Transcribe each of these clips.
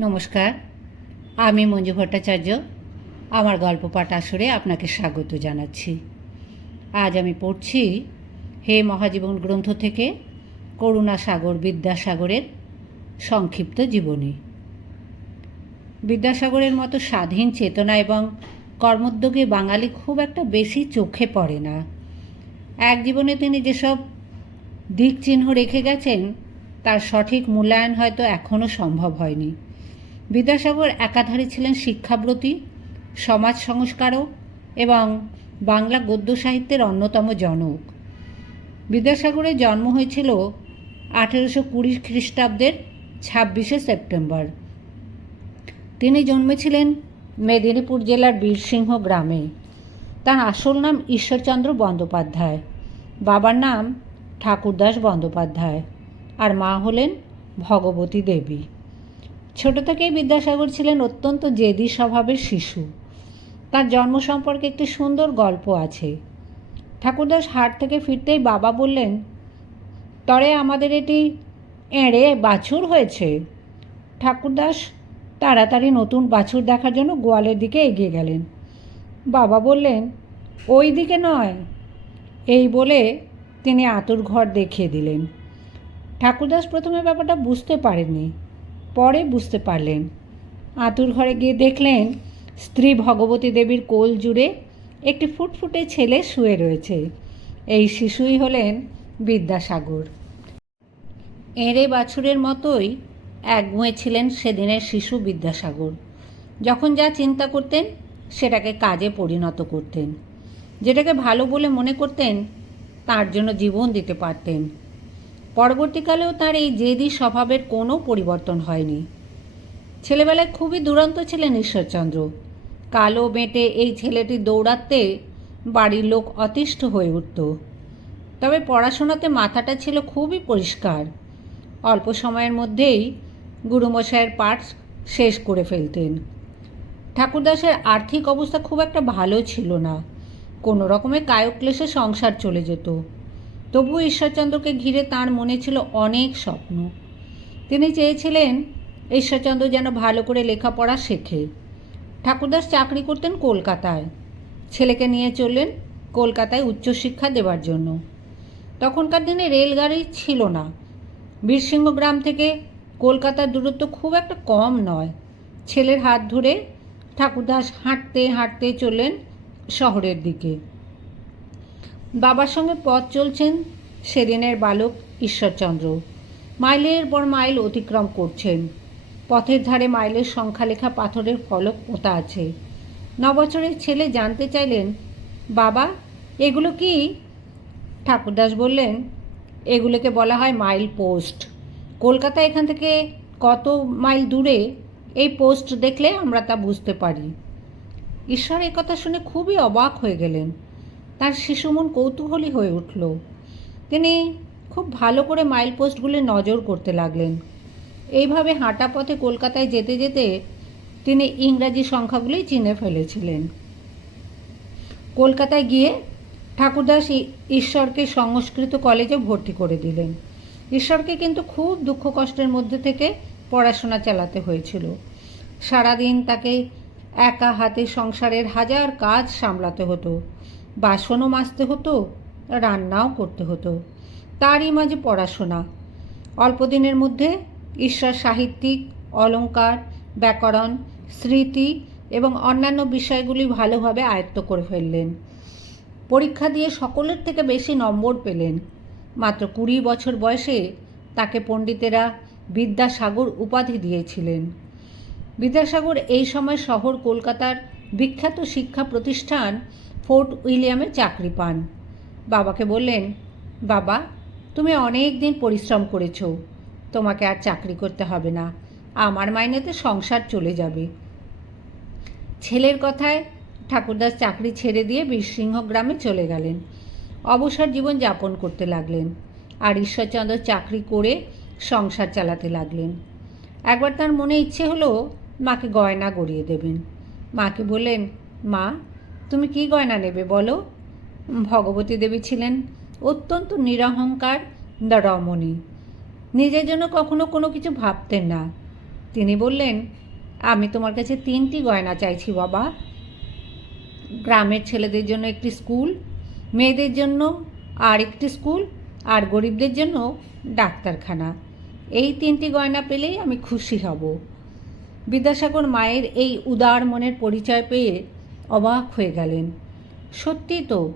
নমস্কার, আমি মঞ্জু ভট্টাচার্য। আমার গল্প পাঠ আসরে আপনাকে স্বাগত জানাচ্ছি। আজ আমি পড়ছি হে মহাজীবন গ্রন্থ থেকে করুণাসাগর বিদ্যাসাগরের সংক্ষিপ্ত জীবনী। বিদ্যাসাগরের মতো স্বাধীন চেতনা এবং কর্মোদ্যোগে বাঙালি খুব একটা বেশি চোখে পড়ে না। এক জীবনে তিনি যেসব দিক চিহ্ন রেখে গেছেন, তার সঠিক মূল্যায়ন হয়তো এখনও সম্ভব হয়নি। বিদ্যাসাগর একাধারে ছিলেন শিক্ষাব্রতী, সমাজ সংস্কারক এবং বাংলা গদ্য সাহিত্যের অন্যতম জনক। বিদ্যাসাগরের জন্ম হয়েছিল আঠেরোশো কুড়ি খ্রিস্টাব্দের ছাব্বিশে সেপ্টেম্বর। তিনি জন্মেছিলেন মেদিনীপুর জেলার বীরসিংহ গ্রামে। তার আসল নাম ঈশ্বরচন্দ্র বন্দ্যোপাধ্যায়, বাবার নাম ঠাকুরদাস বন্দ্যোপাধ্যায়, আর মা হলেন ভগবতী দেবী। ছোট থেকেই বিদ্যাসাগর ছিলেন অত্যন্ত জেদি স্বভাবের শিশু। তার জন্ম সম্পর্কে একটি সুন্দর গল্প আছে। ঠাকুরদাস হাট থেকে ফিরতেই বাবা বললেন, তরে আমাদের এটি এঁড়ে বাছুর হয়েছে। ঠাকুরদাস তাড়াতাড়ি নতুন বাছুর দেখার জন্য গোয়ালের দিকে এগিয়ে গেলেন। বাবা বললেন, ওই দিকে নয়। এই বলে তিনি আতুর ঘর দেখিয়ে দিলেন। ঠাকুরদাস প্রথমে ব্যাপারটা বুঝতে পারেননি। পরে বুঝতে পারলেন। আতুর ঘরে গিয়ে দেখলেন, স্ত্রী ভগবতী দেবীর কোল জুড়ে একটি ফুটফুটে ছেলে শুয়ে রয়েছে। এই শিশুই হলেন বিদ্যাসাগর। এঁড়ে বাছুরের মতোই একগুঁয়ে ছিলেন সেদিনের শিশু বিদ্যাসাগর। যখন যা চিন্তা করতেন, সেটাকে কাজে পরিণত করতেন। যেটাকে ভালো বলে মনে করতেন, তার জন্য জীবন দিতে পারতেন। পরবর্তীকালেও তার এই জেদি স্বভাবের কোনো পরিবর্তন হয়নি। ছেলেবেলায় খুবই দুরন্ত ছিলেন ঈশ্বরচন্দ্র। কালো বেঁটে এই ছেলেটি দৌড়াতে বাড়ির লোক অতিষ্ঠ হয়ে উঠত। তবে পড়াশোনাতে মাথাটা ছিল খুবই পরিষ্কার। অল্প সময়ের মধ্যেই গুরুমশায়ের পাঠ শেষ করে ফেলতেন। ঠাকুরদাসের আর্থিক অবস্থা খুব একটা ভালো ছিল না। কোনো রকমে কায়ক্লেশে সংসার চলে যেত। তবুও ঈশ্বরচন্দ্রকে ঘিরে তার মনে ছিল অনেক স্বপ্ন। তিনি চেয়েছিলেন ঈশ্বরচন্দ্র যেন ভালো করে লেখাপড়া শেখে। ঠাকুরদাস চাকরি করতেন কলকাতায়। ছেলেকে নিয়ে চললেন কলকাতায় উচ্চশিক্ষা দেওয়ার জন্য। তখনকার দিনে রেলগাড়ি ছিল না। বীরসিংহ গ্রাম থেকে কলকাতার দূরত্ব খুব একটা কম নয়। ছেলের হাত ধরে ঠাকুরদাস হাঁটতে হাঁটতে চললেন শহরের দিকে। বাবার সঙ্গে পথ চলছেন সেদিনের বালক ঈশ্বরচন্দ্র। মাইলের পর মাইল অতিক্রম করছেন। পথের ধারে মাইলের সংখ্যা লেখা পাথরের ফলক পোঁতা আছে। নবছরের ছেলে জানতে চাইলেন, বাবা, এগুলো কি? ঠাকুরদাস বললেন, এগুলোকে বলা হয় মাইল পোস্ট। কলকাতা এখান থেকে কত মাইল দূরে এই পোস্ট দেখলে আমরা তা বুঝতে পারি। ঈশ্বর কথা শুনে খুবই অবাক হয়ে গেলেন। তার শিশুমন কৌতূহলী হয়ে উঠল। তিনি খুব ভালো করে মাইল পোস্টগুলি নজর করতে লাগলেন। এইভাবে হাঁটা পথে কলকাতায় যেতে যেতে তিনি ইংরাজি সংখ্যাগুলি চিনে ফেলেছিলেন। কলকাতায় গিয়ে ঠাকুরদাস ঈশ্বরকে সংস্কৃত কলেজে ভর্তি করে দিলেন। ঈশ্বরকে কিন্তু খুব দুঃখ কষ্টের মধ্যে থেকে পড়াশোনা চালাতে হয়েছিল। সারাদিন তাকে একা হাতে সংসারের হাজার কাজ সামলাতে হতো। বাসনও মাজতে হতো, রান্নাও করতে হতো। তারই মাঝে পড়াশোনা। অল্প দিনের মধ্যে ঈশ্বর সাহিত্যিক অলঙ্কার ব্যাকরণ, স্মৃতি এবং অন্যান্য বিষয়গুলি ভালোভাবে আয়ত্ত করে ফেললেন। পরীক্ষা দিয়ে সকলের থেকে বেশি নম্বর পেলেন। মাত্র কুড়ি বছর বয়সে তাকে পণ্ডিতেরা বিদ্যাসাগর উপাধি দিয়েছিলেন। বিদ্যাসাগর এই সময় শহর কলকাতার বিখ্যাত শিক্ষা প্রতিষ্ঠান ফোর্ট উইলিয়ামে চাকরি পান। বাবাকে বললেন, বাবা, তুমি অনেক দিন পরিশ্রম করেছ। তোমাকে আর চাকরি করতে হবে না। আমার মাইনেতে সংসার চলে যাবে। ছেলের কথায় ঠাকুরদাস চাকরি ছেড়ে দিয়ে বীরসিংহ গ্রামে চলে গেলেন। অবসর জীবন যাপন করতে লাগলেন আর ঈশ্বরচন্দ্র চাকরি করে সংসার চালাতে লাগলেন। একবার তার মনে ইচ্ছে হলো মাকে গয়না গড়িয়ে দেবেন। মাকে বললেন, মা তুমি কি গয়না নেবে বলো? ভগবতী দেবী ছিলেন অত্যন্ত নিরহংকার রমণী নিজের জন্য কখনো কোনো কিছু ভাবতেন না। তিনি বললেন, আমি তোমার কাছে তিনটি গয়না চাইছি বাবা। গ্রামের ছেলেদের জন্য একটি স্কুল, মেয়েদের জন্য আর একটি স্কুল, আর গরিবদের জন্য ডাক্তারখানা। এই তিনটি গয়না পেলেই আমি খুশি হব। বিদ্যাসাগর মায়ের এই উদার মনের পরিচয় পেয়ে অবাক হয়ে গেলেন। সত্যি তো,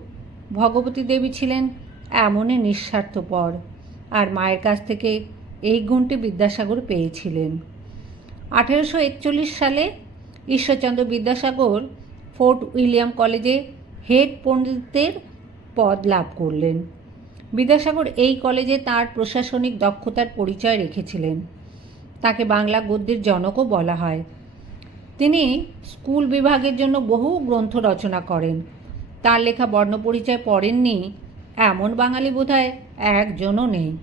ভগবতী দেবী ছিলেন এমনই নিঃস্বার্থপর আর মায়ের কাছ থেকে এই গুণটি বিদ্যাসাগর পেয়েছিলেন। আঠেরোশো একচল্লিশ সালে Ishwarchandra Vidyasagar Fort William college head পণ্ডিতের পদ লাভ করলেন। বিদ্যাসাগর এই কলেজে তার প্রশাসনিক দক্ষতার পরিচয় রেখেছিলেন। তাকে বাংলা গদ্যের জনকও বলা হয়। তিনি স্কুল বিভাগের জন্য বহু গ্রন্থ রচনা করেন। তার লেখা বর্ণপরিচয় পড়েননি, এমন বাঙালি বোধহয় একজনও নেই।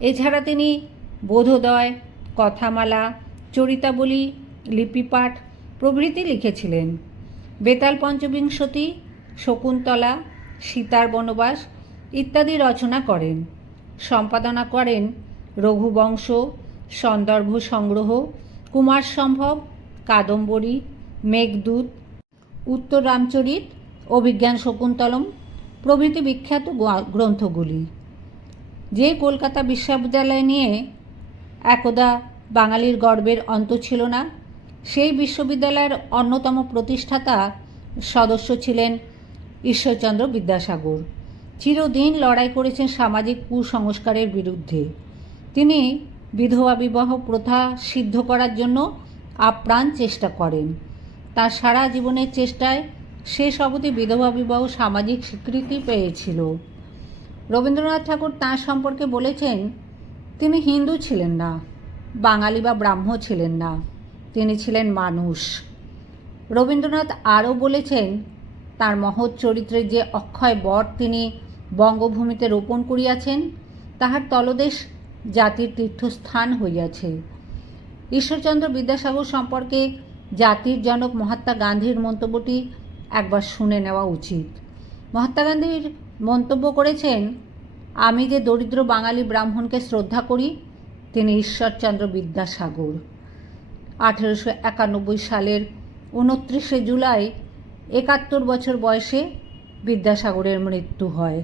এছাড়া তিনি বোধোদয়, কথামালা, চরিতাবলী, লিপিপাঠ প্রভৃতি লিখেছিলেন। বেতাল পঞ্চবিংশতি, শকুন্তলা, সীতার বনবাস ইত্যাদি রচনা করেন। সম্পাদনা করেন রঘুবংশ, সন্দর্ভ সংগ্রহ কুমার সম্ভব, কাদম্বরী, মেঘদূত, উত্তর রামচরিত, অভিজ্ঞান শকুন্তলম, প্রভৃতি বিখ্যাত গ্রন্থগুলি। যে কলকাতা বিশ্ববিদ্যালয় নিয়ে একদা বাঙালির গর্বের অন্ত ছিল না, সেই বিশ্ববিদ্যালয়ের অন্যতম প্রতিষ্ঠাতা সদস্য ছিলেন ঈশ্বরচন্দ্র বিদ্যাসাগর। চিরদিন লড়াই করেছেন সামাজিক কুসংস্কারের বিরুদ্ধে। তিনি বিধবা বিবাহ প্রথা সিদ্ধ করার জন্য আপ্রাণ চেষ্টা করেন। তার সারা জীবনের চেষ্টায় শেষ অবধি বিধবা বিবাহ সামাজিক স্বীকৃতি পেয়েছিল। রবীন্দ্রনাথ ঠাকুর তাঁর সম্পর্কে বলেছেন, তিনি হিন্দু ছিলেন না, বাঙালি বা ব্রাহ্ম ছিলেন না, তিনি ছিলেন মানুষ। রবীন্দ্রনাথ আরও বলেছেন, তার মহৎ চরিত্রের যে অক্ষয় বট তিনি বঙ্গভূমিতে রোপণ করিয়াছেন, তাহার তলদেশ জাতির তীর্থস্থান হইয়াছে। ঈশ্বরচন্দ্র বিদ্যাসাগর সম্পর্কে জাতির জনক মহাত্মা গান্ধীর মন্তব্যটি একবার শুনে নেওয়া উচিত। মহাত্মা গান্ধীর মন্তব্য করেছেন, আমি যে দরিদ্র বাঙালি ব্রাহ্মণকে শ্রদ্ধা করি, তিনি ঈশ্বরচন্দ্র বিদ্যাসাগর। আঠেরোশো একানব্বই সালের উনত্রিশে জুলাই একাত্তর বছর বয়সে বিদ্যাসাগরের মৃত্যু হয়।